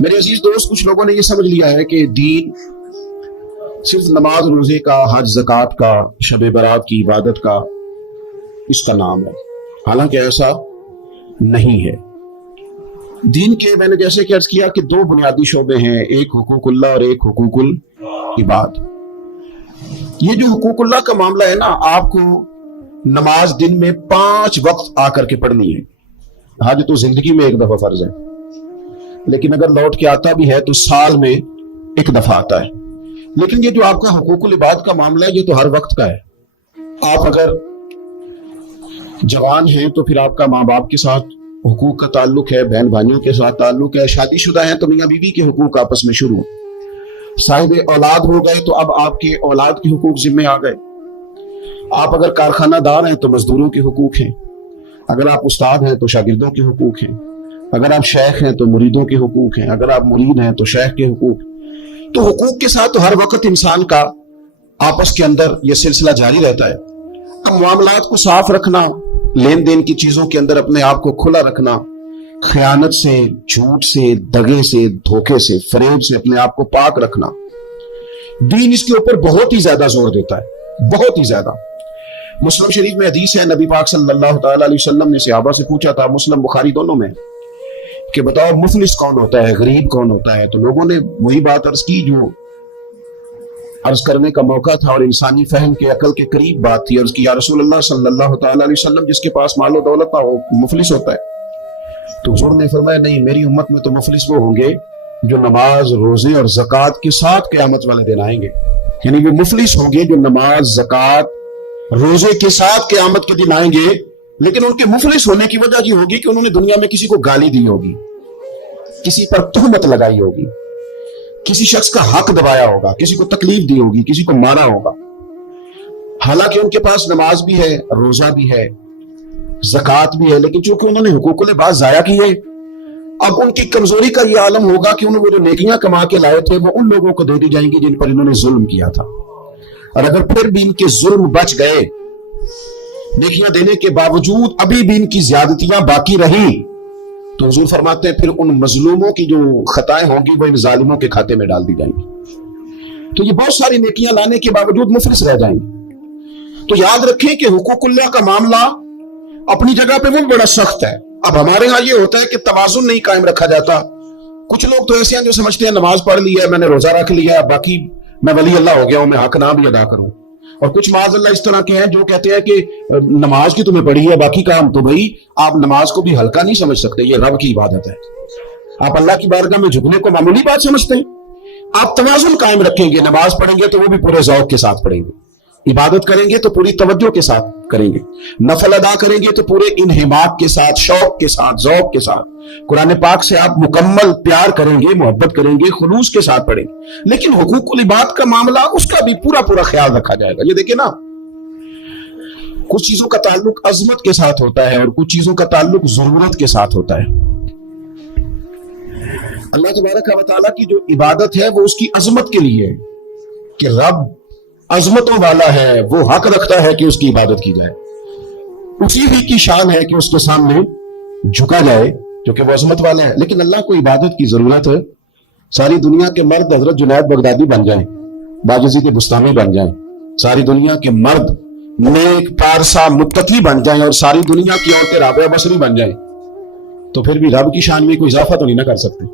میرے عزیز دوست، کچھ لوگوں نے یہ سمجھ لیا ہے کہ دین صرف نماز روزے کا، حج زکوٰۃ کا، شب برات کی عبادت کا اس کا نام ہے، حالانکہ ایسا نہیں ہے۔ دین کے میں نے جیسے کہ عرض کیا کہ دو بنیادی شعبے ہیں، ایک حقوق اللہ اور ایک حقوق العباد۔ یہ جو حقوق اللہ کا معاملہ ہے نا، آپ کو نماز دن میں 5 وقت آ کر کے پڑھنی ہے۔ حج تو زندگی میں ایک دفعہ فرض ہے، لیکن اگر لوٹ کے آتا بھی ہے تو سال میں ایک دفعہ آتا ہے۔ لیکن یہ جو آپ کا حقوق العباد کا معاملہ ہے، یہ تو ہر وقت کا ہے۔ آپ اگر جوان ہیں تو پھر آپ کا ماں باپ کے ساتھ حقوق کا تعلق ہے، بہن بھائیوں کے ساتھ تعلق ہے، شادی شدہ ہیں تو میاں بیوی کے حقوق آپس میں شروع، صاحب اولاد ہو گئے تو اب آپ کے اولاد کے حقوق ذمہ آ گئے۔ آپ اگر کارخانہ دار ہیں تو مزدوروں کے حقوق ہیں، اگر آپ استاد ہیں تو شاگردوں کے حقوق ہیں، اگر آپ شیخ ہیں تو مریدوں کے حقوق ہیں، اگر آپ مرید ہیں تو شیخ کے حقوق۔ تو حقوق کے ساتھ تو ہر وقت انسان کا آپس کے اندر یہ سلسلہ جاری رہتا ہے۔ اب معاملات کو صاف رکھنا، لین دین کی چیزوں کے اندر اپنے آپ کو کھلا رکھنا، خیانت سے، جھوٹ سے، دغے سے، دھوکے سے، فریب سے اپنے آپ کو پاک رکھنا، دین اس کے اوپر بہت ہی زیادہ زور دیتا ہے، بہت ہی زیادہ۔ مسلم شریف میں حدیث ہے، نبی پاک صلی اللہ تعالی علیہ وسلم نے صحابہ سے پوچھا تھا، مسلم بخاری دونوں میں، کہ بتاؤ مفلس کون ہوتا ہے، غریب کون ہوتا ہے؟ تو لوگوں نے وہی بات عرض کی جو عرض کرنے کا موقع تھا اور انسانی فہم کے عقل کے قریب بات تھی۔ عرض کی یا رسول اللہ صلی اللہ تعالی علیہ وسلم، جس کے پاس مال و دولت نہ ہو مفلس ہوتا ہے؟ تو حضور نے فرمایا نہیں، میری امت میں تو مفلس وہ ہوں گے جو نماز، روزے اور زکوٰۃ کے ساتھ قیامت والے دن آئیں گے۔ یعنی وہ مفلس ہوں گے جو نماز، زکوٰۃ، روزے کے ساتھ قیامت کے دن آئیں گے، لیکن ان کے مفلس ہونے کی وجہ یہ ہوگی کہ انہوں نے دنیا میں کسی کو گالی دی ہوگی، کسی پر تہمت لگائی ہوگی، کسی شخص کا حق دبایا ہوگا، کسی کو تکلیف دی ہوگی، کسی کو مارا ہوگا۔ حالانکہ ان کے پاس نماز بھی ہے، روزہ بھی ہے، زکوٰۃ بھی ہے، لیکن چونکہ انہوں نے حقوق العباد ضائع کیے، اب ان کی کمزوری کا یہ عالم ہوگا کہ انہوں نے جو نیکیاں کما کے لائے تھے وہ ان لوگوں کو دے دی جائیں گی جن پر انہوں نے ظلم کیا تھا۔ اور اگر پھر بھی ان کے ظلم بچ گئے، نیکیاں دینے کے باوجود ابھی بھی ان کی زیادتیاں باقی رہیں، تو حضور فرماتے ہیں پھر ان مظلوموں کی جو خطائیں ہوں گی وہ ان ظالموں کے کھاتے میں ڈال دی جائیں گی۔ تو یہ بہت ساری نیکیاں لانے کے باوجود مفلس رہ جائیں گے۔ تو یاد رکھیں کہ حقوق اللہ کا معاملہ اپنی جگہ پہ وہ بڑا سخت ہے۔ اب ہمارے ہاں یہ ہوتا ہے کہ توازن نہیں قائم رکھا جاتا۔ کچھ لوگ تو ایسے ہیں جو سمجھتے ہیں نماز پڑھ لی ہے، میں نے روزہ رکھ لیا ہے، باقی میں ولی اللہ ہو گیا ہوں، میں حق نہ بھی ادا کروں۔ اور کچھ معاذ اللہ اس طرح کے ہیں جو کہتے ہیں کہ نماز کی تمہیں پڑھی ہے، باقی کام تو بھائی آپ نماز کو بھی ہلکا نہیں سمجھ سکتے، یہ رب کی عبادت ہے۔ آپ اللہ کی بارگاہ میں جھکنے کو معمولی بات سمجھتے ہیں۔ آپ توازن قائم رکھیں گے، نماز پڑھیں گے تو وہ بھی پورے ذوق کے ساتھ پڑھیں گے، عبادت کریں گے تو پوری توجہ کے ساتھ کریں گے، نفل ادا کریں گے تو پورے انہماک کے ساتھ، شوق کے ساتھ، ذوق کے ساتھ۔ قرآن پاک سے آپ مکمل پیار کریں گے، محبت کریں گے، خلوص کے ساتھ پڑھیں گے۔ لیکن حقوق العباد کا معاملہ، اس کا بھی پورا خیال رکھا جائے گا۔ یہ دیکھیں نا، کچھ چیزوں کا تعلق عظمت کے ساتھ ہوتا ہے اور کچھ چیزوں کا تعلق ضرورت کے ساتھ ہوتا ہے۔ اللہ تبارک و تعالیٰ کی جو عبادت ہے وہ اس کی عظمت کے لیے، کہ رب عظمتوں والا ہے، وہ حق رکھتا ہے کہ اس کی عبادت کی جائے، اسی ہی کی شان ہے کہ اس کے سامنے جھکا جائے کیونکہ وہ عظمت والے ہیں۔ لیکن اللہ کو عبادت کی ضرورت ہے۔ ساری دنیا کے مرد حضرت جنید بغدادی بن جائیں، باجزید بستامی بن جائیں، ساری دنیا کے مرد نیک پارسا متقی بن جائیں اور ساری دنیا کی عورتیں رابعہ بصری بن جائیں، تو پھر بھی رب کی شان میں کوئی اضافہ تو نہیں نہ کر سکتے۔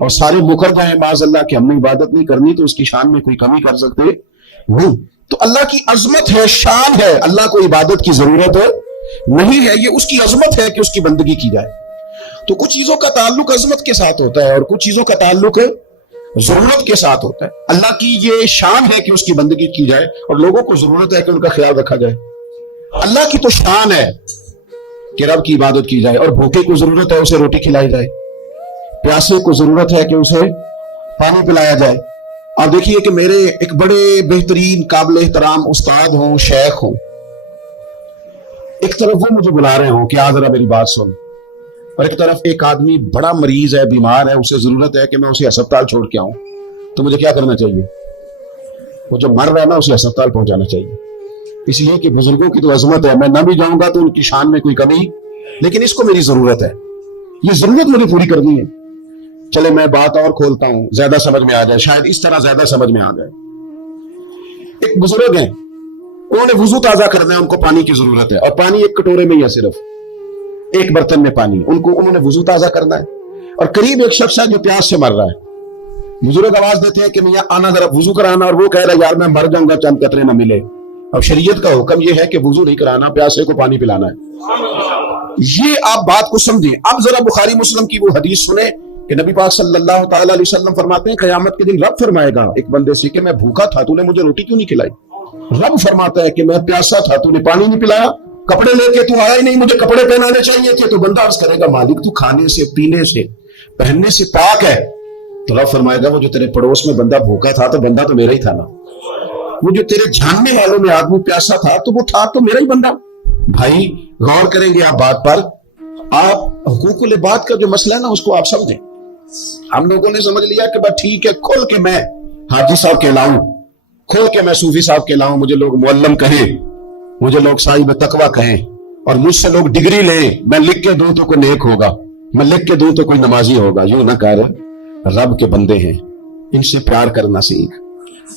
اور سارے مکر جائیں معاذ اللہ کہ ہم نے عبادت نہیں کرنی، تو اس کی شان میں کوئی کمی کر سکتے نہیں۔ تو اللہ کی عظمت ہے، شان ہے، اللہ کو عبادت کی ضرورت نہیں ہے، یہ اس کی عظمت ہے کہ اس کی بندگی کی جائے۔ تو کچھ چیزوں کا تعلق عظمت کے ساتھ ہوتا ہے اور کچھ چیزوں کا تعلق ضرورت کے ساتھ ہوتا ہے۔ اللہ کی یہ شان ہے کہ اس کی بندگی کی جائے اور لوگوں کو ضرورت ہے کہ ان کا خیال رکھا جائے۔ اللہ کی تو شان ہے کہ رب کی عبادت کی جائے، اور بھوکے کو ضرورت ہے اسے روٹی کھلائی جائے، پیاسے کو ضرورت ہے کہ اسے پانی پلایا جائے۔ آپ دیکھیے کہ میرے ایک بڑے بہترین قابل احترام استاد ہوں، شیخ ہوں، ایک طرف وہ مجھے بلا رہے ہوں کہ آ ذرا میری بات سن، اور ایک طرف ایک آدمی بڑا مریض ہے، بیمار ہے، اسے ضرورت ہے کہ میں اسے ہسپتال چھوڑ کے آؤں، تو مجھے کیا کرنا چاہیے؟ وہ جو مر رہا ہے نا اسے ہسپتال پہنچانا چاہیے۔ اس لیے کہ بزرگوں کی تو عظمت ہے، میں نہ بھی جاؤں گا تو ان کی شان میں کوئی کمی، لیکن اس کو میری ضرورت ہے، یہ ضرورت مجھے پوری کرنی ہے۔ چلے میں بات اور کھولتا ہوں، زیادہ سمجھ میں آ جائے، شاید اس طرح زیادہ سمجھ میں آ جائے۔ ایک بزرگ ہیں، انہوں نے وضو تازہ کرنا ہے، ان کو پانی کی ضرورت ہے، اور پانی ایک کٹورے میں ہی ہے، صرف ایک برتن میں پانی، انہوں نے وضو تازہ کرنا ہے، اور قریب ایک شخص ہے جو پیاس سے مر رہا ہے۔ بزرگ آواز دیتے ہیں کہ میاں آنا ذرا وضو کرانا، اور وہ کہہ رہا ہے یار میں مر جاؤں گا چند قطرے نہ ملے۔ اب شریعت کا حکم یہ ہے کہ وضو نہیں کرانا، پیاسے کو پانی پلانا ہے۔ یہ آپ بات کو سمجھیں۔ اب ذرا بخاری مسلم کی وہ حدیث سنیں کہ نبی پاک صلی اللہ تعالی علیہ وسلم فرماتے ہیں قیامت کے دن رب فرمائے گا ایک بندے سے کہ میں بھوکا تھا، تو نے مجھے روٹی کیوں نہیں کھلائی؟ رب فرماتا ہے کہ میں پیاسا تھا، تو نے پانی نہیں پلایا، کپڑے لے کے تو آیا ہی نہیں، مجھے کپڑے پہنانے چاہیے تھے۔ تو بندہ عرض کرے گا مالک تو کھانے سے پینے سے پہننے سے پاک ہے، تو رب فرمائے گا وہ جو تیرے پڑوس میں بندہ بھوکا تھا تو بندہ تو میرا ہی تھا نا، وہ جو تیرے جاننے والوں میں آدمی پیاسا تھا تو وہ تھا تو میرا ہی بندہ۔ بھائی غور کریں گے آپ بات پر، آپ حقوق العباد کا جو مسئلہ ہے نا اس کو آپ سمجھیں۔ ہم لوگوں نے سمجھ لیا کہ بس ٹھیک ہے، کھل کے میں حاجی صاحب کہلاؤں، کھل کے میں صوفی صاحب کہلاؤں، مجھے لوگ معلم کہیں، مجھے لوگ صاحب تقویٰ کہیں، اور مجھ سے لوگ ڈگری لیں، میں لکھ کے دوں تو کوئی نیک ہوگا، میں لکھ کے دوں تو کوئی نمازی ہوگا۔ یوں نہ کر، رب کے بندے ہیں، ان سے پیار کرنا سیکھ،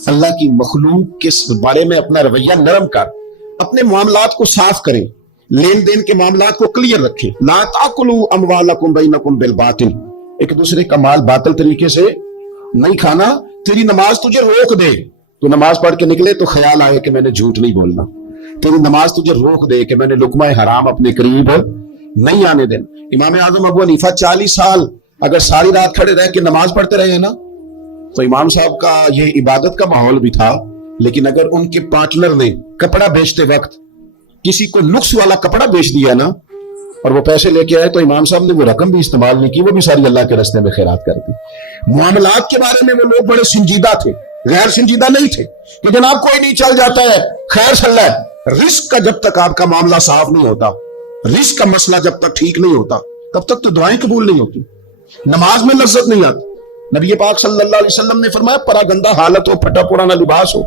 اللہ کی مخلوق کے بارے میں اپنا رویہ نرم کر، اپنے معاملات کو صاف کریں، لین دین کے معاملات کو کلیئر رکھیں۔ لا تاکلوا اموالکم بینکم بالباطل، ایک دوسرے کا مال باطل طریقے سے نہیں کھانا۔ تیری نماز تجھے روک دے، تو نماز پڑھ کے نکلے تو خیال آئے کہ میں نے جھوٹ نہیں بولنا، تیری نماز تجھے روک دے کہ میں نے لقمہ حرام اپنے قریب نہیں آنے دینا۔ امام اعظم ابو حنیفہ 40 سال اگر ساری رات کھڑے رہ کے نماز پڑھتے رہے نا، تو امام صاحب کا یہ عبادت کا ماحول بھی تھا، لیکن اگر ان کے پارٹنر نے کپڑا بیچتے وقت کسی کو نقص والا کپڑا بیچ دیا نا اور وہ پیسے لے کے آئے، تو امام صاحب نے وہ رقم بھی استعمال نہیں کی، وہ بھی ساری اللہ کے راستے میں خیرات کر دی۔ معاملات کے بارے میں وہ لوگ بڑے سنجیدہ تھے، غیر سنجیدہ نہیں تھے کہ جناب کوئی نہیں چل جاتا ہے، خیر صلی اللہ ہے۔ رزق کا جب تک آپ کا معاملہ صاف نہیں ہوتا، رزق کا مسئلہ جب تک ٹھیک نہیں ہوتا، تب تک تو دعائیں قبول نہیں ہوتی، نماز میں لذت نہیں آتی۔ نبی پاک صلی اللہ علیہ وسلم نے فرمایا پرا گندہ حالت ہو، پھٹا پرانا لباس ہو،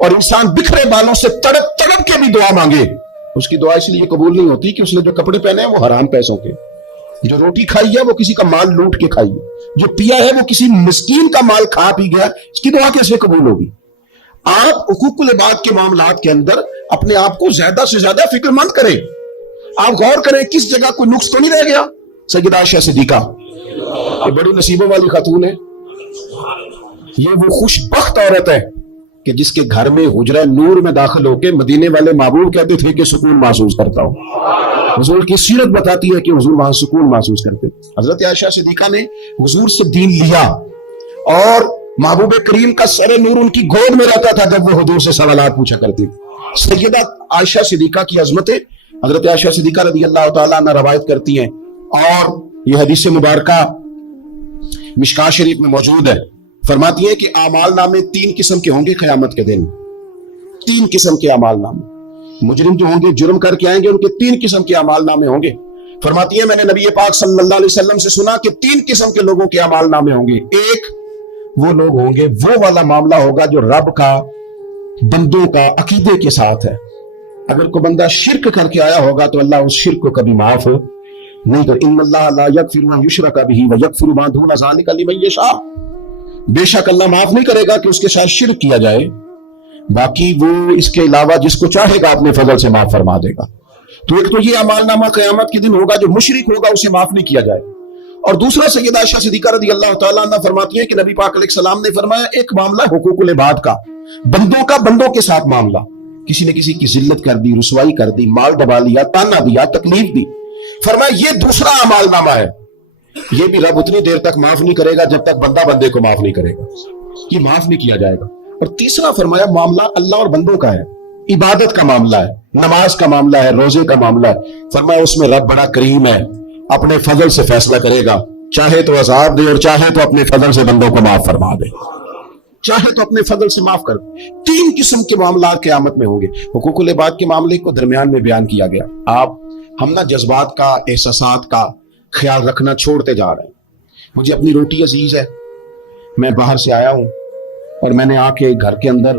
اور انسان بکھرے بالوں سے تڑپ تڑپ کے بھی دعا مانگے، اس کی دعا اس لیے قبول نہیں ہوتی کہ اس نے جو کپڑے پہنے ہیں وہ حرام پیسوں کے، جو روٹی کھائی ہے وہ کسی کا مال لوٹ کے کھائی ہے، جو پیا ہے وہ کسی مسکین کا مال کھا پی گیا، اس کی دعا کیسے قبول ہوگی؟ آپ حقوق العباد کے معاملات کے اندر اپنے آپ کو زیادہ سے زیادہ فکر مند کریں، آپ غور کریں کس جگہ کوئی نقص تو نہیں رہ گیا۔ سیدہ عائشہ صدیقہ یہ بڑی نصیبوں والی خاتون ہے، یہ وہ خوش بخت عورت ہے کہ جس کے گھر میں حجرہ نور میں داخل ہو کے مدینے والے محبوب کہتے تھے کہ سکون محسوس کرتا ہوں۔ حضور کی سیرت بتاتی ہے کہ حضور وہاں سکون محسوس کرتے۔ حضرت عائشہ صدیقہ نے حضور سے دین لیا، اور محبوب کریم کا سر نور ان کی گود میں رہتا تھا جب وہ حضور سے سوالات پوچھا کرتی تھی۔ سیدہ عائشہ صدیقہ کی عظمتیں حضرت عائشہ صدیقہ رضی اللہ تعالیٰ عنہ روایت کرتی ہیں، اور یہ حدیث مبارکہ مشکاہ شریف میں موجود ہے۔ فرماتی ہے کہ اعمال نامے 3 قسم کے ہوں گے قیامت کے دن، 3 قسم کے اعمال نامے، مجرم جو ہوں گے جرم کر کے آئیں گے ان کے 3 قسم کے اعمال نامے ہوں گے۔ فرماتی ہے میں نے نبی پاک صلی اللہ علیہ وسلم سے سنا کہ 3 قسم کے لوگوں کے اعمال نامے ہوں گے۔ ایک وہ لوگ ہوں گے، وہ والا معاملہ ہوگا جو رب کا بندوں کا عقیدے کے ساتھ ہے۔ اگر کوئی بندہ شرک کر کے آیا ہوگا تو اللہ اس شرک کو کبھی معاف نہیں کرے۔ ان اللہ لا یغفر ان یشرک بہ ویغفر ما دون ذلک لمن یشاء، بے شک اللہ معاف نہیں کرے گا کہ اس کے ساتھ شرک کیا جائے، باقی وہ اس کے علاوہ جس کو چاہے گا اپنے فضل سے معاف فرما دے گا۔ تو ایک تو یہ اعمال نامہ قیامت کے دن ہوگا جو مشرک ہوگا اسے معاف نہیں کیا جائے، اور دوسرا سیدہ عائشہ صدیقہ رضی اللہ تعالیٰ عنہ فرماتی ہے کہ نبی پاک علیہ السلام نے فرمایا ایک معاملہ حقوق العباد کا، بندوں کا بندوں کے ساتھ معاملہ، کسی نے کسی کی ذلت کر دی، رسوائی کر دی، مال دبا لیا، تانا دیا، تکلیف دی، فرمایا یہ دوسرا اعمال نامہ ہے، یہ بھی رب اتنی دیر تک معاف نہیں کرے گا جب تک بندہ بندے کو معاف نہیں کرے گا، یہ معاف نہیں کیا جائے گا۔ اور تیسرا فرمایا معاملہ اللہ اور بندوں کا ہے، عبادت کا معاملہ ہے، نماز کا معاملہ ہے، روزے کا معاملہ ہے، فرمایا اس میں رب بڑا کریم ہے، اپنے فضل سے فیصلہ کرے گا، چاہے تو عذاب دے اور چاہے تو اپنے فضل سے بندوں کو معاف فرما دے، چاہے تو اپنے فضل سے معاف کر۔ 3 قسم کے معاملات قیامت میں ہوں گے۔ حقوق العباد کے معاملے کو درمیان میں بیان کیا گیا۔ ہم نہ جذبات کا، احساسات کا خیال رکھنا چھوڑتے جا رہے ہیں۔ مجھے اپنی روٹی عزیز ہے، میں باہر سے آیا ہوں اور میں نے آ کے گھر کے اندر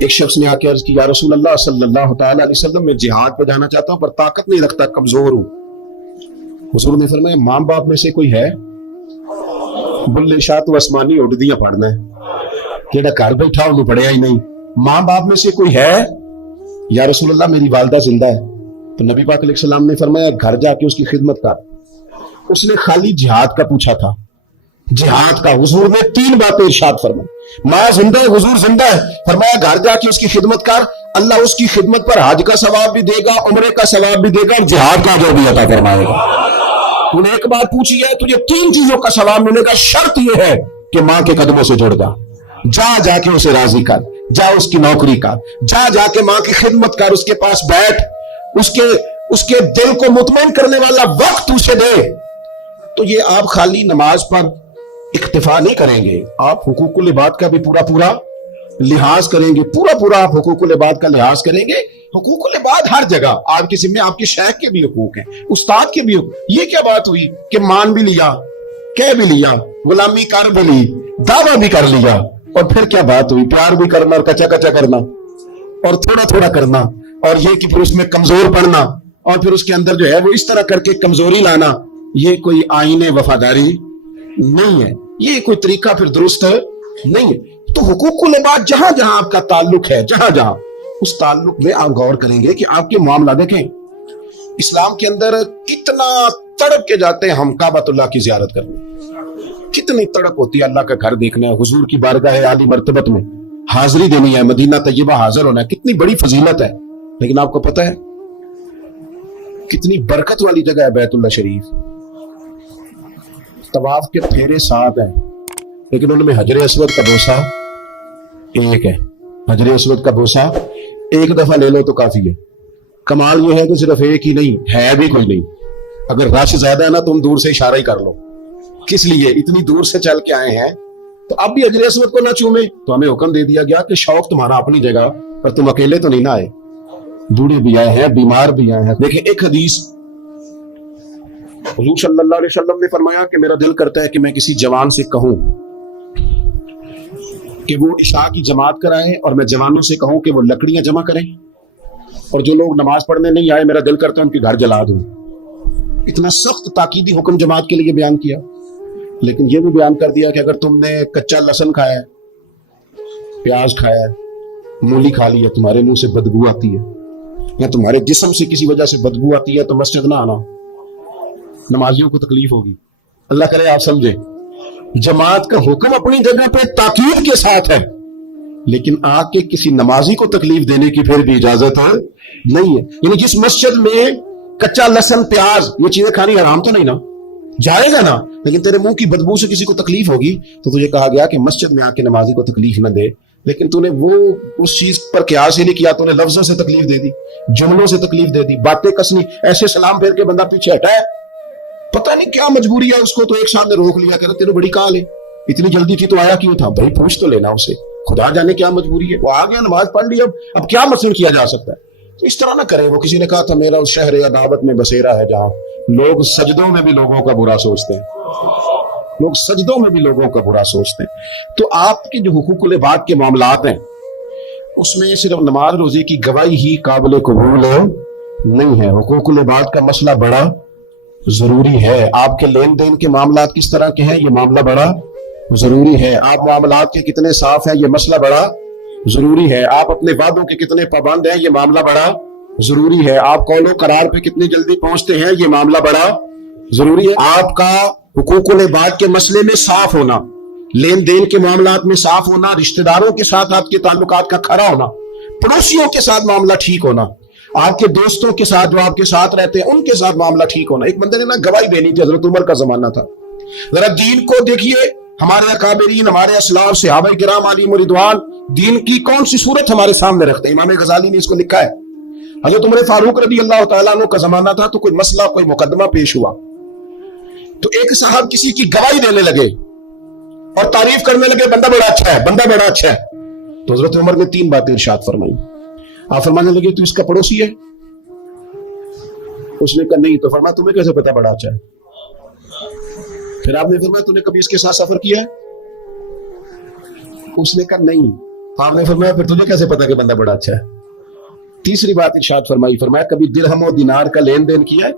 ایک شخص نے آ کے عرض کی یا رسول اللہ صلی اللہ تعالی علیہ وسلم میں جہاد پہ جانا چاہتا ہوں پر طاقت نہیں رکھتا, کمزور ہوں. حضور نے فرمایا ماں باپ میں سے کوئی ہے؟ بلے شاہ تو آسمانی اڈدیاں پڑھنا ہے, جیڑا گھر بیٹھا انہوں پڑھیا ہی نہیں. ماں باپ میں سے کوئی ہے؟ یا رسول اللہ میری والدہ زندہ ہے. تو نبی پاک علیہ السلام نے فرمایا گھر جا کے اس کی خدمت کر. اس نے خالی جہاد کا پوچھا تھا, جہاد کا. حضور نے 3 باتیں ارشاد فرمائی. ماں زندہ ہے, حضور زندہ ہے, فرمایا گھر جا کے اس کی خدمت کر, اللہ اس کی خدمت پر حج کا ثواب بھی دے گا, عمرے کا ثواب بھی دے گا, اور جہاد کا جو بھی عطا فرمائے گا. تو نے ایک بات پوچھی ہے, تجھے 3 چیزوں کا ثواب ملے گا, شرط یہ ہے کہ ماں کے قدموں سے جڑ جا. جا کے اسے راضی کر, جا اس کی نوکری کر, جا کے ماں کی خدمت کر, اس کے پاس بیٹھ, اس کے دل کو مطمئن کرنے والا وقت اسے دے. تو یہ آپ خالی نماز پر اکتفا نہیں کریں گے, آپ حقوق العباد کا بھی پورا لحاظ کریں گے, پورا آپ حقوق العباد کا لحاظ کریں گے. حقوق العباد ہر جگہ آپ کے ذمہ, آپ کے شیخ کے بھی حقوق ہیں, استاد کے بھی حقوق. یہ کیا بات ہوئی کہ مان بھی لیا, کہہ بھی لیا, غلامی کر بھی لی, دعویٰ بھی کر لیا, اور پھر کیا بات ہوئی؟ پیار بھی کرنا اور کچا کرنا اور تھوڑا کرنا, اور یہ کہ پھر اس میں کمزور پڑنا, اور پھر اس کے اندر جو ہے وہ اس طرح کر کے کمزوری لانا. یہ کوئی آئین وفاداری نہیں ہے, یہ کوئی طریقہ پھر درست نہیں ہے. تو حقوق العباد جہاں آپ کا تعلق ہے, جہاں اس تعلق میں آپ غور کریں گے کہ آپ کے معاملہ دیکھیں. اسلام کے اندر کتنا تڑپ کے جاتے ہیں ہم کعبۃ اللہ کی زیارت کرنے, کتنی تڑپ ہوتی ہے اللہ کا گھر دیکھنا ہے, حضور کی بارگاہ عالی مرتبت میں حاضری دینی ہے, مدینہ طیبہ حاضر ہونا ہے, کتنی بڑی فضیلت ہے. لیکن آپ کو پتہ ہے کتنی برکت والی جگہ ہے بیت اللہ شریف. طواف کے پھیرے 7 ہیں, لیکن ان میں حجر اسود کا بوسہ 1 ہے. حجر اسود کا بوسہ 1 دفعہ لے لو تو کافی ہے. کمال یہ ہے کہ صرف 1 ہی نہیں ہے, بھی کوئی نہیں. اگر رش زیادہ ہے نا تم دور سے اشارہ ہی کر لو, کس لیے اتنی دور سے چل کے آئے ہیں, تو اب بھی حجر اسود کو نہ چومے. تو ہمیں حکم دے دیا گیا کہ شوق تمہارا اپنی جگہ, پر تم اکیلے تو نہیں نہ آئے, بوڑھے بھی آئے ہیں, بیمار بھی آئے ہیں. دیکھیں ایک حدیث حضور صلی اللہ علیہ وسلم نے فرمایا کہ میرا دل کرتا ہے کہ میں کسی جوان سے کہوں کہ وہ عشاء کی جماعت کرائیں, اور میں جوانوں سے کہوں کہ وہ لکڑیاں جمع کریں, اور جو لوگ نماز پڑھنے نہیں آئے میرا دل کرتا ہے ان کے گھر جلا دوں. اتنا سخت تاکیدی حکم جماعت کے لیے بیان کیا. لیکن یہ بھی بیان کر دیا کہ اگر تم نے کچا لہسن کھایا ہے, پیاز کھایا ہے, مولی کھا لی ہے, تمہارے منہ سے بدبو آتی ہے, یا تمہارے جسم سے کسی وجہ سے بدبو آتی ہے, تو مسجد نہ آنا, نمازیوں کو تکلیف ہوگی. اللہ کرے آپ سمجھے, جماعت کا حکم اپنی جگہ پہ تاکید کے ساتھ ہے, لیکن آ کے کسی نمازی کو تکلیف دینے کی پھر بھی اجازت نہیں ہے. یعنی جس مسجد میں کچا لہسن پیاز یہ چیزیں کھانی حرام تو نہیں نا, جائے گا نا, لیکن تیرے منہ کی بدبو سے کسی کو تکلیف ہوگی, تو تجھے کہا گیا کہ مسجد میں آ کے نمازی کو تکلیف نہ دے. لیکن تو نے وہ اس چیز پر قیاس ہی نہیں کیا, تو نے لفظوں سے تکلیف دے دی, جملوں سے تکلیف دے دی, باتیں کسنی, ایسے سلام پھیر کے بندہ پیچھے ہٹا ہے, پتہ نہیں کیا مجبوری ہے اس کو, تو ایک ساتھ نے روک لیا, کہ تیرے بڑی کال ہے, اتنی جلدی تھی تو آیا کیوں تھا؟ بھائی پوچھ تو لینا اسے, خدا جانے کیا مجبوری ہے, وہ آ گیا نماز پڑھ لی, اب کیا مسئلہ کیا جا سکتا ہے. تو اس طرح نہ کریں. وہ کسی نے کہا تھا میرا اس شہر یا دعوت میں بسیرا ہے جہاں لوگ سجدوں میں بھی لوگوں کا برا سوچتے ہیں, لوگ سجدوں میں بھی لوگوں کا برا سوچتے ہیں. تو آپ کے جو حقوق العباد کے معاملات ہیں اس میں صرف نماز روزے کی گواہی ہی قابل قبول نہیں ہے. حقوق العباد کا مسئلہ بڑا ضروری ہے. آپ کے لین دین کے معاملات کس طرح کے ہیں یہ معاملہ بڑا ضروری ہے. آپ معاملات کے کتنے صاف ہیں یہ مسئلہ بڑا ضروری ہے. آپ اپنے وعدوں کے کتنے پابند ہیں یہ معاملہ بڑا ضروری ہے. آپ قول و قرار پہ کتنی جلدی پہنچتے ہیں یہ معاملہ بڑا ضروری ہے. آپ کا حقوق العباد کے مسئلے میں صاف ہونا, لین دین کے معاملات میں صاف ہونا, رشتہ داروں کے ساتھ آپ کے تعلقات کا کھرا ہونا, پڑوسیوں کے ساتھ معاملہ ٹھیک ہونا, آپ کے دوستوں کے ساتھ جو آپ کے ساتھ رہتے ہیں ان کے ساتھ معاملہ ٹھیک ہونا. ایک بندے نے نا گواہی دینی تھی, حضرت عمر کا زمانہ تھا. ذرا دین کو دیکھیے, ہمارے اکابرین, ہمارے اسلاف, صحابہ کرام علیہم رضوان دین کی کون سی صورت ہمارے سامنے رکھتے ہیں. امام غزالی نے اس کو لکھا ہے. حضرت عمر فاروق رضی اللہ تعالیٰ عنہ کا زمانہ تھا, تو کوئی مسئلہ, کوئی مقدمہ پیش ہوا, تو ایک صاحب کسی کی گواہی دینے لگے اور تعریف کرنے لگے, بندہ بڑا اچھا ہے, بندہ بڑا اچھا ہے. تو حضرت عمر نے 3 باتیں ارشاد فرمائی. آپ فرمانے لگے تو اس کا پڑوسی ہے؟ اس نے کہا نہیں. تو فرمایا تمہیں کیسے پتا بڑا اچھا ہے؟ پھر آپ نے فرمایا تو نے کبھی اس کے ساتھ سفر کیا ہے؟ اس نے کہا نہیں. آپ نے فرمایا پھر تجھے کیسے پتا کہ بندہ بڑا اچھا ہے؟ تیسری بات ارشاد فرمائی، فرمایا کبھی درہم و دینار کا لین دین کیا ہے؟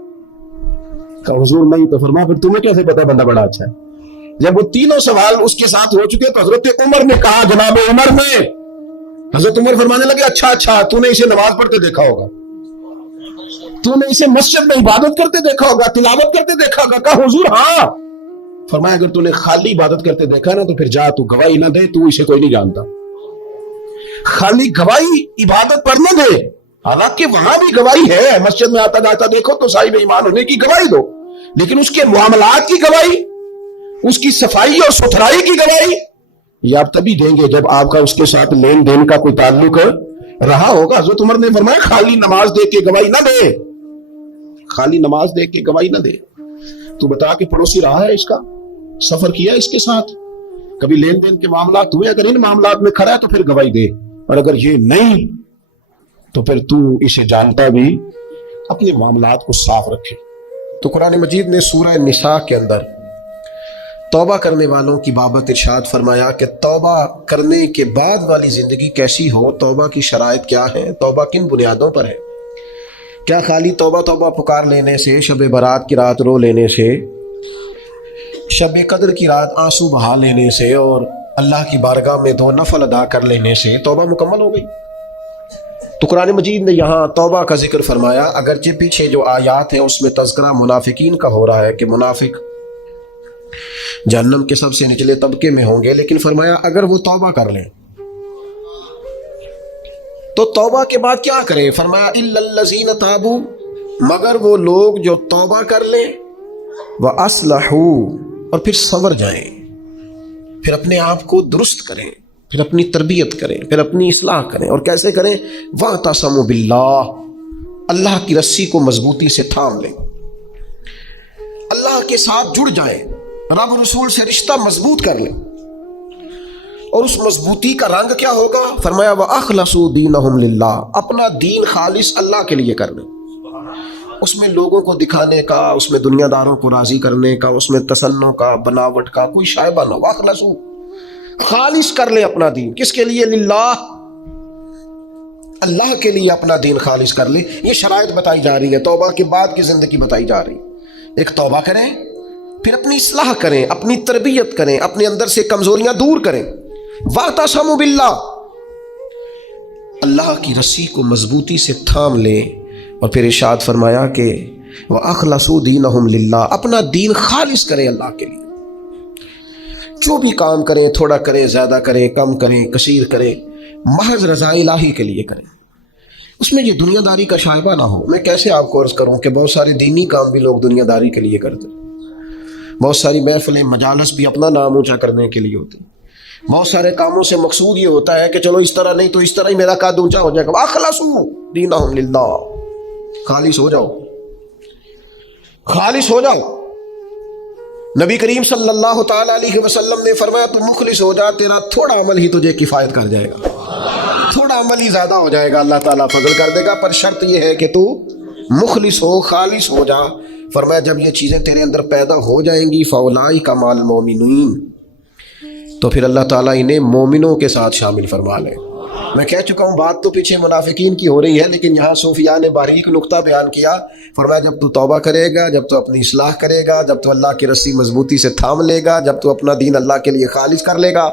کہا حضور نہیں، تو فرمایا پھر تمہیں کیسے پتا بندہ بڑا اچھا ہے؟ جب وہ تینوں سوال اس کے ساتھ ہو چکے تو حضرت عمر نے کہا، جناب عمر نے، حضرت عمر فرمانے لگے اچھا تو نے اسے نماز پڑھتے دیکھا ہوگا، تو نے اسے مسجد میں عبادت کرتے دیکھا ہوگا، تلاوت کرتے دیکھا ہوگا؟ کہا حضور ہاں۔ فرمایا اگر تو نے خالی عبادت کرتے دیکھا نا تو پھر جا تو گواہی نہ دے، تو اسے کوئی نہیں جانتا۔ خالی گواہی عبادت پر نہ دے، حالانکہ وہاں بھی گواہی ہے، مسجد میں آتا جاتا دیکھو تو صاحب ایمان ہونے کی گواہی دو، لیکن اس کے معاملات کی گواہی، اس کی صفائی اور ستھرائی کی گواہی یہ آپ تبھی دیں گے جب آپ کا اس کے ساتھ لین دین کا کوئی تعلق رہا ہوگا۔ حضرت عمر نے فرمایا خالی نماز دے کے گواہی نہ دے، خالی نماز دے کے گواہی نہ دے، تو بتا کہ پڑوسی رہا ہے اس کا، سفر کیا اس کے ساتھ، کبھی لین دین کے معاملات ہوئے، اگر ان معاملات میں کھڑا ہے تو پھر گواہی دے، اور اگر یہ نہیں تو پھر تو اسے جانتا بھی، اپنے معاملات کو صاف رکھے۔ تو قرآن مجید نے سورہ نساء کے اندر توبہ کرنے والوں کی بابت ارشاد فرمایا کہ توبہ کرنے کے بعد والی زندگی کیسی ہو، توبہ کی شرائط کیا ہے، توبہ کن بنیادوں پر ہے۔ کیا خالی توبہ پکار لینے سے، شب برات کی رات رو لینے سے، شب قدر کی رات آنسو بہا لینے سے اور اللہ کی بارگاہ میں 2 نفل ادا کر لینے سے توبہ مکمل ہو گئی؟ تو قرآن مجید نے یہاں توبہ کا ذکر فرمایا، اگرچہ پیچھے جو آیات ہیں اس میں تذکرہ منافقین کا ہو رہا ہے کہ منافق جہنم کے سب سے نچلے طبقے میں ہوں گے، لیکن فرمایا اگر وہ توبہ کر لیں تو توبہ کے بعد کیا کریں؟ فرمایا الا الذین تابوا، مگر وہ لوگ جو توبہ کر لیں، وَأَصْلَحُوا، اور پھر سنور جائیں، پھر اپنے آپ کو درست کریں، پھر اپنی تربیت کریں، پھر اپنی اصلاح کریں، اور کیسے کریں؟ وَاعْتَصَمُوا بِاللَّهِ، اللہ کی رسی کو مضبوطی سے تھام لیں، اللہ کے ساتھ جڑ جائیں، رب رسول سے رشتہ مضبوط کر لیں، اور اس مضبوطی کا رنگ کیا ہوگا؟ فرمایا وَأَخْلَصُوا دِينَهُمْ لِلَّهِ، اپنا دین خالص اللہ کے لیے کر لیں، اس میں لوگوں کو دکھانے کا، اس میں دنیا داروں کو راضی کرنے کا، اس میں تصنع کا، بناوٹ کا کوئی شائبہ نہ ہو۔ وَأَخْلَصُوا، خالص کر لیں اپنا دین، کس کے لیے؟ للہ، اللہ کے لیے اپنا دین خالص کر لیں۔ یہ شرائط بتائی جا رہی ہے، توبہ کے بعد کی زندگی بتائی جا رہی ہے۔ ایک توبہ کریں، پھر اپنی اصلاح کریں، اپنی تربیت کریں، اپنے اندر سے کمزوریاں دور کریں، وَاعْتَصَمُوا بِاللَّهِ، اللہ کی رسی کو مضبوطی سے تھام لیں، اور پھر ارشاد فرمایا کہ وَأَخْلَصُوا دِينَهُمْ لِلَّهِ، اپنا دین خالص کریں اللہ کے لیے، جو بھی کام کریں، تھوڑا کریں، زیادہ کریں، کم کریں، کثیر کریں، محض رضا الہی کے لیے کریں، اس میں یہ دنیا داری کا شائبہ نہ ہو۔ میں کیسے آپ کو عرض کروں کہ بہت سارے دینی کام بھی لوگ دنیا داری کے لیے کرتے ہیں، بہت ساری محفلیں، مجالس بھی اپنا نام اونچا کرنے کے لیے ہوتی ہیں، بہت سارے کاموں سے مقصود یہ ہوتا ہے کہ چلو اس طرح نہیں تو اس طرح ہی میرا قد اونچا ہو جائے گا۔ اخلصوا دینہم للہ، خالص ہو جاؤ، خالص ہو جاؤ۔ نبی کریم صلی اللہ تعالی علیہ وسلم نے فرمایا تو مخلص ہو جا، تیرا تھوڑا عمل ہی تجھے کفایت کر جائے گا، تھوڑا عمل ہی زیادہ ہو جائے گا، اللہ تعالیٰ فضل کر دے گا، پر شرط یہ ہے کہ تو مخلص ہو، خالص ہو جا۔ فرمایا جب یہ چیزیں تیرے اندر پیدا ہو جائیں گی فَأُولَٰئِکَ مَعَ الْمُؤْمِنِينَ، تو پھر اللہ تعالیٰ انہیں مومنوں کے ساتھ شامل فرما لے۔ میں کہہ چکا ہوں بات تو پیچھے منافقین کی ہو رہی ہے، لیکن یہاں صوفیاء نے باریک نقطہ بیان کیا۔ فرمایا جب تو توبہ کرے گا، جب تو اپنی اصلاح کرے گا، جب تو اللہ کی رسی مضبوطی سے تھام لے گا، جب تو اپنا دین اللہ کے لیے خالص کر لے گا،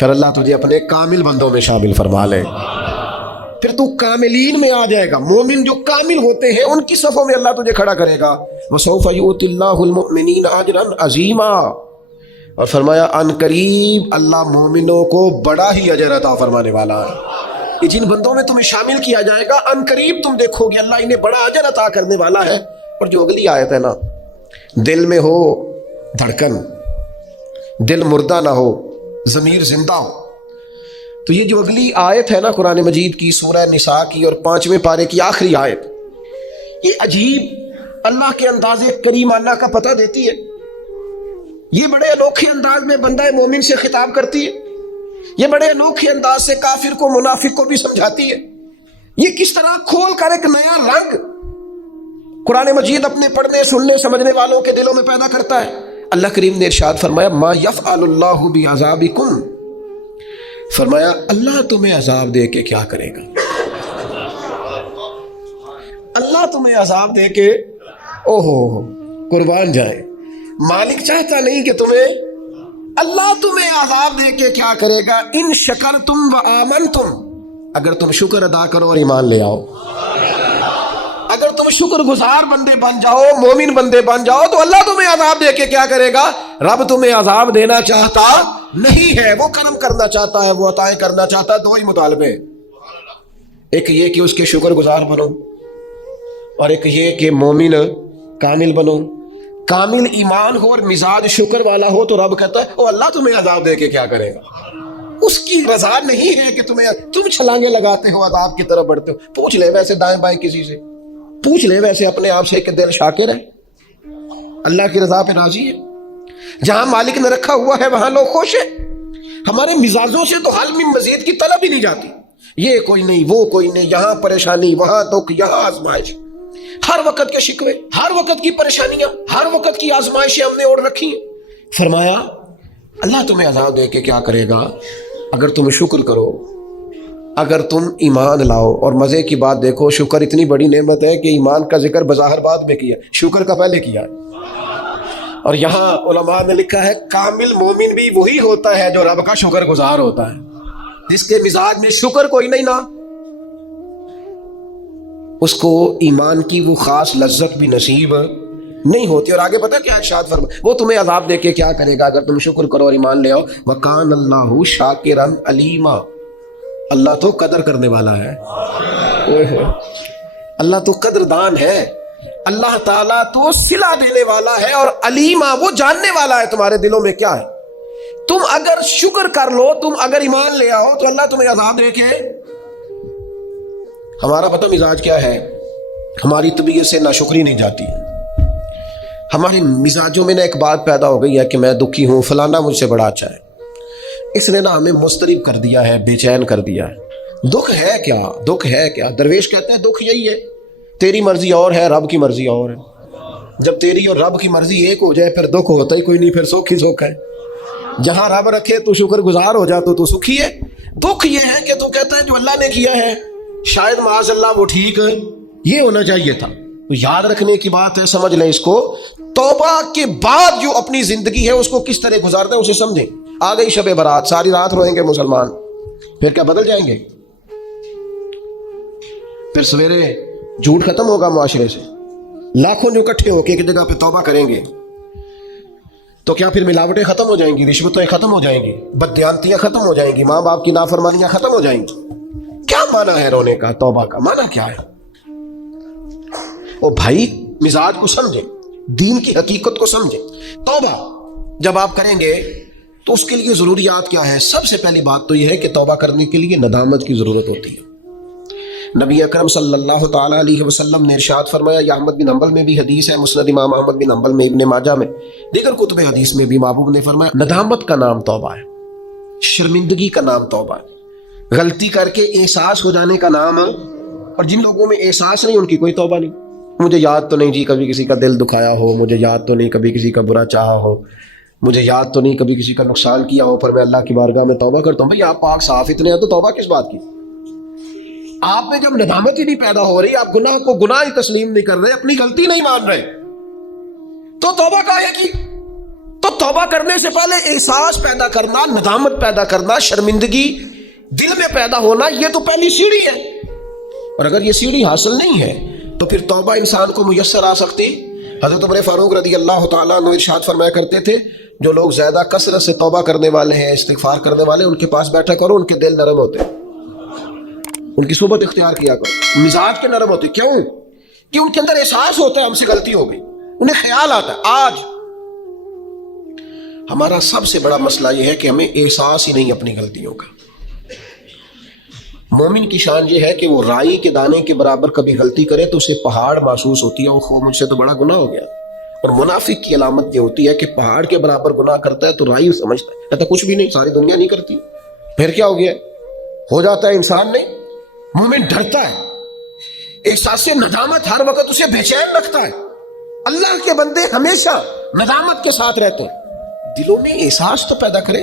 پھر اللہ تجھے اپنے کامل بندوں میں شامل فرما لے، پھر تو کاملین میں آ جائے گا۔ مومن جو کامل ہوتے ہیں ان کی صفوں میں اللہ تجھے کھڑا کرے گا۔ وَسَوْفَ يُؤْتِ اللَّهُ الْمُؤْمِنِينَ أَجْرًا عَظِيمًا، اور فرمایا ان قریب اللہ مومنوں کو بڑا ہی اجر عطا فرمانے والا ہے۔ کہ جن بندوں میں تمہیں شامل کیا جائے گا ان قریب تم دیکھو گے اللہ انہیں بڑا اجر عطا کرنے والا ہے۔ اور جو اگلی آیت ہے نا، دل میں ہو دھڑکن، دل مردہ نہ ہو، ضمیر زندہ ہو، تو یہ جو اگلی آیت ہے نا قرآن مجید کی سورہ نساء کی اور 5ویں پارے کی آخری آیت، یہ عجیب اللہ کے انداز کریمانہ کا پتہ دیتی ہے۔ یہ بڑے انوکھے انداز میں بندہ مومن سے خطاب کرتی ہے، یہ بڑے انوکھے انداز سے کافر کو، منافق کو بھی سمجھاتی ہے۔ یہ کس طرح کھول کر ایک نیا رنگ قرآن مجید اپنے پڑھنے، سننے، سمجھنے والوں کے دلوں میں پیدا کرتا ہے۔ اللہ کریم نے ارشاد فرمایا ما یفعل اللہ بعذابکم، فرمایا اللہ تمہیں عذاب دے کے کیا کرے گا؟ اللہ تمہیں عذاب دے کے اوہو قربان جائے، مالک چاہتا نہیں کہ اللہ تمہیں عذاب دے کے کیا کرے گا؟ ان شکرتم و آمنتم، اگر تم شکر ادا کرو اور ایمان لے آؤ، اگر تم شکر گزار بندے بن جاؤ، مومن بندے بن جاؤ، تو اللہ تمہیں عذاب دے کے کیا کرے گا؟ رب تمہیں عذاب دینا چاہتا نہیں ہے، وہ کرم کرنا چاہتا ہے، وہ عطائیں کرنا چاہتا ہے۔ دو ہی مطالبے، ایک یہ کہ اس کے شکر گزار بنو، اور ایک یہ کہ مومن کامل بنو۔ کامل ایمان ہو اور مزاج شکر والا ہو تو رب کہتا ہے او اللہ تمہیں عذاب دے کے کیا کرے گا؟ اس کی رضا نہیں ہے کہ تم چھلانگے لگاتے ہو، عذاب کی طرف بڑھتے ہو۔ پوچھ لے ویسے دائیں بائیں کسی سے، پوچھ لے ویسے اپنے آپ سے کہ دل شاکر ہے، اللہ کی رضا پہ راضی ہے؟ جہاں مالک نے رکھا ہوا ہے وہاں لوگ خوش ہیں۔ ہمارے مزاجوں سے تو حال میں مزید کی طلب ہی نہیں جاتی، یہ کوئی نہیں، وہ کوئی نہیں، یہاں پریشانی، وہاں دکھ، یہاں آزمائش، ہر وقت کے شکوے، ہر وقت کی پریشانیاں، ہر وقت کی آزمائشیں ہم نے اوڑھ رکھی ہیں۔ فرمایا اللہ تمہیں عذاب دے کے کیا کرے گا؟ اگر تم شکر کرو، اگر تم ایمان لاؤ۔ اور مزے کی بات دیکھو، شکر اتنی بڑی نعمت ہے کہ ایمان کا ذکر بظاہر بعد میں کیا، شکر کا پہلے کیا ہے۔ اور یہاں علماء نے لکھا ہے کامل مومن بھی وہی ہوتا ہے جو رب کا شکر گزار ہوتا ہے، جس کے مزاج میں شکر کوئی نہیں نا، اس کو ایمان کی وہ خاص لذت بھی نصیب نہیں ہوتی۔ اور آگے پتہ کیا ارشاد فرما، وہ تمہیں عذاب دے کے کیا کرے گا اگر تم شکر کرو اور ایمان لے آؤ؟ وَكَانَ اللَّهُ شَاكِرًا عَلِيمًا، اللہ تو قدر کرنے والا ہے، اللہ تو قدردان ہے، اللہ تعالیٰ تو صلہ دینے والا ہے، اور علیما وہ جاننے والا ہے تمہارے دلوں میں کیا ہے۔ تم اگر شکر کر لو، تم اگر ایمان لے آؤ تو اللہ تمہیں عذاب دے کے۔ ہمارا پتہ مزاج کیا ہے؟ ہماری طبیعت سے ناشکری نہیں جاتی، ہمارے مزاجوں میں ایک بات پیدا ہو گئی ہے کہ میں دکھی ہوں، فلانا مجھ سے بڑا اچھا ہے، اس نے ہمیں مضطرب کر دیا ہے، بے چین کر دیا ہے۔ دکھ ہے کیا؟ دکھ ہے کیا؟ درویش کہتے ہیں دکھ یہی ہے، تیری مرضی اور ہے، رب کی مرضی اور ہے۔ جب تیری اور رب کی مرضی ایک ہو جائے پھر دکھ ہوتا ہی کوئی نہیں، پھر سکھ ہی سکھ ہے۔ جہاں رب رکھے تو شکر گزار ہو جا تو سکھی ہے۔ دکھ یہ ہے کہ تو کہتا ہے جو اللہ نے کیا ہے شاید معاذ اللہ وہ ٹھیک یہ ہونا چاہیے تھا۔ تو یاد رکھنے کی بات ہے، سمجھ لیں اس کو، توبہ کے بعد جو اپنی زندگی ہے اس کو کس طرح گزارتا ہے اسے سمجھیں۔ آ گئی شب برات، ساری رات روئیں گے مسلمان، پھر کیا بدل جائیں گے؟ پھر سویرے جھوٹ ختم ہوگا معاشرے سے، لاکھوں جو اکٹھے ہو کے ایک جگہ پہ توبہ کریں گے تو کیا پھر ملاوٹیں ختم ہو جائیں گی، رشوتیں ختم ہو جائیں گی، بددیانتیاں ختم ہو جائیں گی، ماں باپ کی نافرمانیاں ختم ہو جائیں گی؟ کیا معنی ہے رونے کا؟ توبہ کا معنی کیا ہے؟ او بھائی مزاج کو سمجھیں، دین کی حقیقت کو سمجھیں۔ توبہ جب آپ کریں گے تو اس کے لیے ضروریات کیا ہے؟ سب سے پہلی بات تو یہ ہے کہ توبہ کرنے کے لیے ندامت کی ضرورت ہوتی ہے۔ نبی اکرم صلی اللہ تعالیٰ علیہ وسلم نے ارشاد فرمایا، یہ احمد بن حنبل میں بھی حدیث ہے، مسند امام احمد بن حنبل میں، ابن ماجہ میں، دیگر کتب حدیث میں بھی محبوب نے فرمایا ندامت کا نام توبہ ہے، شرمندگی کا نام توبہ ہے، غلطی کر کے احساس ہو جانے کا نام ہے۔ اور جن لوگوں میں احساس نہیں ان کی کوئی توبہ نہیں۔ مجھے یاد تو نہیں جی کبھی کسی کا دل دکھایا ہو، مجھے یاد تو نہیں کبھی کسی کا برا چاہا ہو، مجھے یاد تو نہیں کبھی کسی کا نقصان کیا ہو، پر میں اللہ کی بارگاہ میں توبہ کرتا ہوں۔ بھائی آپ پاک صاف اتنے ہیں تو توبہ کس بات کی؟ آپ میں جب ندامت ہی نہیں پیدا ہو رہی، آپ گناہ کو گناہ ہی تسلیم نہیں کر رہے، اپنی غلطی نہیں مان رہے، تو توبہ کاہے کی؟ تو توبہ کرنے سے پہلے احساس پیدا کرنا، ندامت پیدا کرنا، شرمندگی دل میں پیدا ہونا، یہ تو پہلی سیڑھی ہے۔ اور اگر یہ سیڑھی حاصل نہیں ہے تو پھر توبہ انسان کو میسر آ سکتی۔ حضرت عمر فاروق رضی اللہ تعالیٰ عنہ ارشاد فرمایا کرتے تھے، جو لوگ زیادہ کثرت سے توبہ کرنے والے ہیں، استغفار کرنے والے، ان کے پاس بیٹھا کرو، ان کے دل نرم ہوتے ہیں، ان کی صحبت اختیار کیا کرو، مزاج کے نرم ہوتے۔ کیوں؟ کہ ان کے اندر احساس ہوتا ہے ہم سے غلطی ہو گئی، انہیں خیال آتا ہے۔ آج ہمارا سب سے بڑا مسئلہ یہ ہے کہ ہمیں احساس ہی نہیں اپنی غلطیوں کا۔ مومن کی شان یہ ہے کہ وہ رائی کے دانے کے برابر کبھی غلطی کرے تو اسے پہاڑ محسوس ہوتی ہے، وہ مجھ سے تو بڑا گناہ ہو گیا۔ اور منافق کی علامت یہ ہوتی ہے کہ پہاڑ کے برابر گناہ کرتا ہے تو رائی سمجھتا ہے، کہتا کچھ بھی نہیں، ساری دنیا نہیں کرتی، پھر کیا ہو گیا؟ ہو جاتا ہے انسان نہیں۔ مومن ڈرتا ہے، احساس ندامت ہر وقت اسے بے چین رکھتا ہے۔ اللہ کے بندے ہمیشہ ندامت کے ساتھ رہتے ہیں۔ دلوں میں احساس تو پیدا کرے،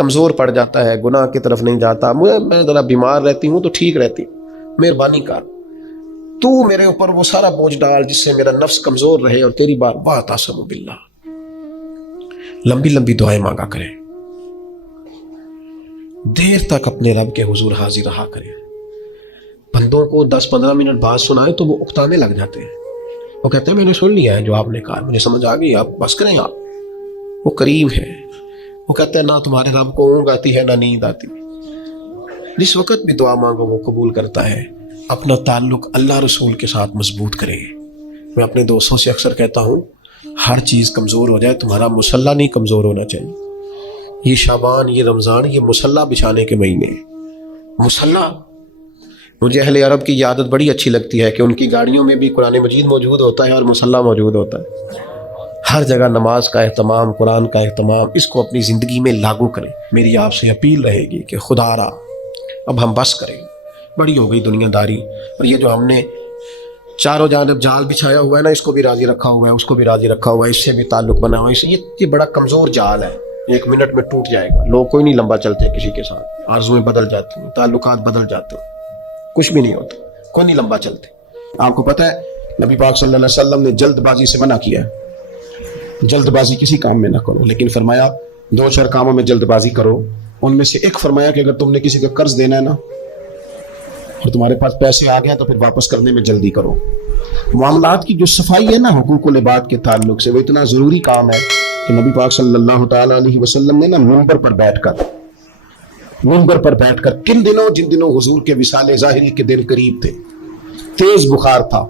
کمزور پڑ جاتا ہے, گناہ کی طرف نہیں جاتا, میں ذرا بیمار رہتی ہوں تو ٹھیک رہتی ہوں, مہربانی کر تو میرے اوپر وہ سارا بوجھ ڈال جس سے میرا نفس کمزور رہے اور تیری بار بات آسم باللہ. لمبی لمبی دعائیں مانگا کریں, دیر تک اپنے رب کے حضور حاضر رہا کریں. بندوں کو 10-15 منٹ بعد سنائے تو وہ اکتانے لگ جاتے ہیں, وہ کہتے ہیں میں نے سن لیا ہے جو آپ نے کہا, مجھے سمجھ آ گئی, آپ بس کریں. آپ وہ کریم ہے, وہ کہتے ہیں نہ تمہارے رب کو اونگ آتی ہے نہ نیند آتی. جس وقت بھی دعا مانگو وہ قبول کرتا ہے. اپنا تعلق اللہ رسول کے ساتھ مضبوط کریں. میں اپنے دوستوں سے اکثر کہتا ہوں ہر چیز کمزور ہو جائے, تمہارا مصلی نہیں کمزور ہونا چاہیے. یہ شعبان, یہ رمضان, یہ مصلی بچھانے کے مہینے. مصلی, مجھے اہل عرب کی یہ عادت بڑی اچھی لگتی ہے کہ ان کی گاڑیوں میں بھی قرآن مجید موجود ہوتا ہے اور مصلی موجود ہوتا ہے. ہر جگہ نماز کا اہتمام, قرآن کا اہتمام, اس کو اپنی زندگی میں لاگو کریں. میری آپ سے اپیل رہے گی کہ خدا را اب ہم بس کریں, بڑی ہو گئی دنیا داری, اور یہ جو ہم نے چاروں جانب جال بچھایا ہوا ہے نا, اس کو بھی راضی رکھا ہوا ہے, اس کو بھی راضی رکھا ہوا ہے, اس سے بھی تعلق بنا ہوا ہے. یہ بڑا کمزور جال ہے, 1 منٹ میں ٹوٹ جائے گا. لوگ کوئی نہیں لمبا چلتے کسی کے ساتھ, آرزویں بدل جاتی ہیں, تعلقات بدل جاتے ہیں, کچھ بھی نہیں ہوتا, کوئی نہیں لمبا چلتے. آپ کو پتہ ہے نبی پاک صلی اللہ علیہ وسلم نے جلد بازی سے منع کیا ہے. جلد بازی کسی کام میں نہ کرو, لیکن فرمایا 2-4 کاموں میں جلد بازی کرو. ان میں سے ایک فرمایا کہ اگر تم نے کسی کا قرض دینا ہے نا اور تمہارے پاس پیسے آ گیا تو پھر واپس کرنے میں جلدی کرو. معاملات کی جو صفائی ہے نا حقوق العباد کے تعلق سے, وہ اتنا ضروری کام ہے کہ نبی پاک صلی اللہ تعالیٰ علیہ وسلم نے نا منبر پر بیٹھ کر کن دنوں, جن دنوں حضور کے وصال ظاہری کے دن قریب تھے, تیز بخار تھا,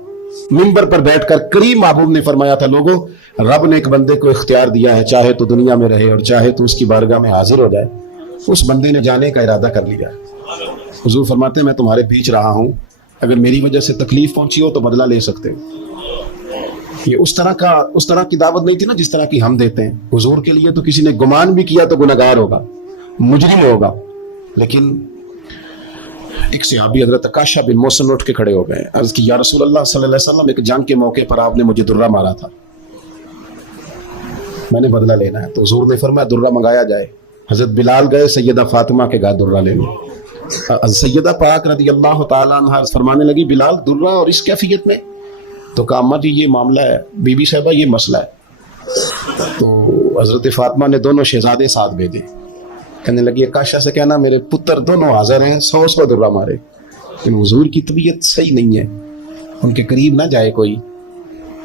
منبر پر بیٹھ کر کریم محبوب نے فرمایا تھا لوگوں رب نے ایک بندے کو اختیار دیا ہے, چاہے تو دنیا میں رہے اور چاہے تو اس کی بارگاہ میں حاضر ہو جائے. اس بندے نے جانے کا ارادہ کر لیا. حضور فرماتے ہیں میں تمہارے بیچ رہا ہوں, اگر میری وجہ سے تکلیف پہنچی ہو تو بدلہ لے سکتے ہو. یہ اس طرح کی دعوت نہیں تھی نا جس طرح کی ہم دیتے ہیں. حضور کے لیے تو کسی نے گمان بھی کیا تو گناہگار ہوگا, مجرم ہوگا. لیکن ایک صحابی حضرت عکاشہ بن محصن اٹھ کے کھڑے ہو گئے, عرض کی یا رسول اللہ صلی اللہ علیہ وسلم ایک جنگ کے موقع پر آپ نے مجھے درہ مارا تھا, میں نے بدلہ لینا ہے. تو حضور نے فرمایا درہ منگایا جائے. حضرت بلال گئے سیدہ فاطمہ کے گھر درہ لینے. سیدہ پاک رضی اللہ تعالیٰ عنہ فرمانے لگی بلال درہ اور اس کیفیت میں؟ تو کہا اماں جی یہ معاملہ ہے, بی بی صاحبہ یہ مسئلہ ہے. تو حضرت فاطمہ نے دونوں شہزادے ساتھ بھیجے, کہنے لگی عکاشہ سے کہنا میرے پتر دونوں حاضر ہیں, 100 درہ مارے. لیکن حضور کی طبیعت صحیح نہیں ہے, ان کے قریب نہ جائے کوئی.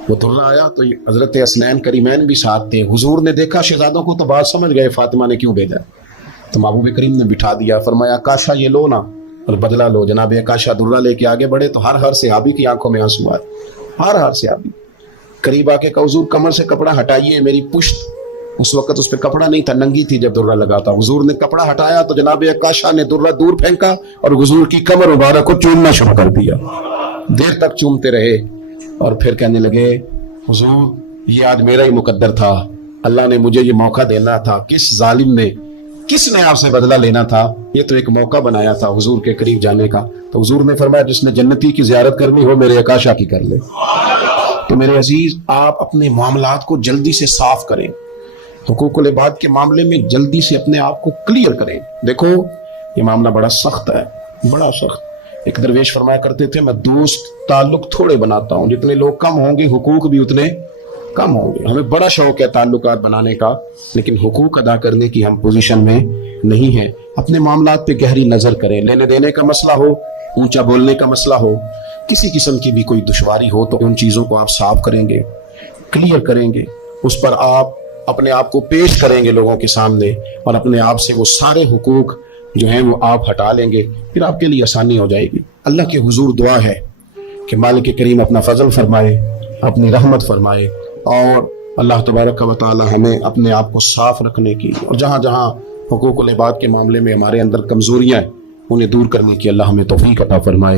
وہ درہ آیا تو حضرت حسنین کریمین بھی ساتھ تھے. حضور نے دیکھا شہزادوں کو تو بات سمجھ گئے فاطمہ نے کیوں بھیجا, تو محبوب کریم نے بٹھا دیا. فرمایا عکاشہ یہ لو نا اور بدلہ لو. جناب عکاشہ درہ لے کے آگے بڑھے تو ہر صحابی کی آنکھوں میں آنسو آئے, ہر صحابی. قریب آ کے کہا حضور کمر سے کپڑا ہٹائیے, میری پشت, اس وقت اس پہ کپڑا نہیں تھا, ننگی تھی جب درہ لگا تھا. حضور نے کپڑا ہٹایا تو جناب عکاشہ نے درہ دور پھینکا اور حضور کی کمر مبارک کو چومنا شروع کر دیا. دیر تک چومتے رہے اور پھر کہنے لگے حضور یہ آج میرا ہی مقدر تھا, اللہ نے مجھے یہ موقع دینا تھا. کس ظالم نے, کس نے آپ سے بدلہ لینا تھا, یہ تو ایک موقع بنایا تھا حضور کے قریب جانے کا. تو حضور نے فرمایا جس نے جنتی کی زیارت کرنی ہو میرے عکاشہ کی کر لے. تو میرے عزیز آپ اپنے معاملات کو جلدی سے صاف کریں, حقوق العباد کے معاملے میں جلدی سے اپنے آپ کو کلیئر کریں. دیکھو یہ معاملہ بڑا سخت ہے, بڑا سخت. ایک درویش فرمایا کرتے تھے میں دوست تعلق تھوڑے بناتا ہوں, جتنے لوگ کم ہوں گے حقوق بھی اتنے کم ہوں گے. ہمیں بڑا شوق ہے تعلقات بنانے کا, لیکن حقوق ادا کرنے کی ہم پوزیشن میں نہیں ہیں. اپنے معاملات پہ گہری نظر کریں. لینے دینے کا مسئلہ ہو, اونچا بولنے کا مسئلہ ہو, کسی قسم کی بھی کوئی دشواری ہو تو ان چیزوں کو آپ صاف کریں گے, کلیئر کریں گے, اس پر آپ اپنے آپ کو پیش کریں گے لوگوں کے سامنے, اور اپنے آپ سے وہ سارے حقوق جو ہیں وہ آپ ہٹا لیں گے. پھر آپ کے لیے آسانی ہو جائے گی. اللہ کے حضور دعا ہے کہ مالک کریم اپنا فضل فرمائے, اپنی رحمت فرمائے, اور اللہ تبارک و تعالی ہمیں اپنے آپ کو صاف رکھنے کی اور جہاں جہاں حقوق العباد کے معاملے میں ہمارے اندر کمزوریاں ہیں انہیں دور کرنے کی اللہ ہمیں توفیق عطا فرمائے.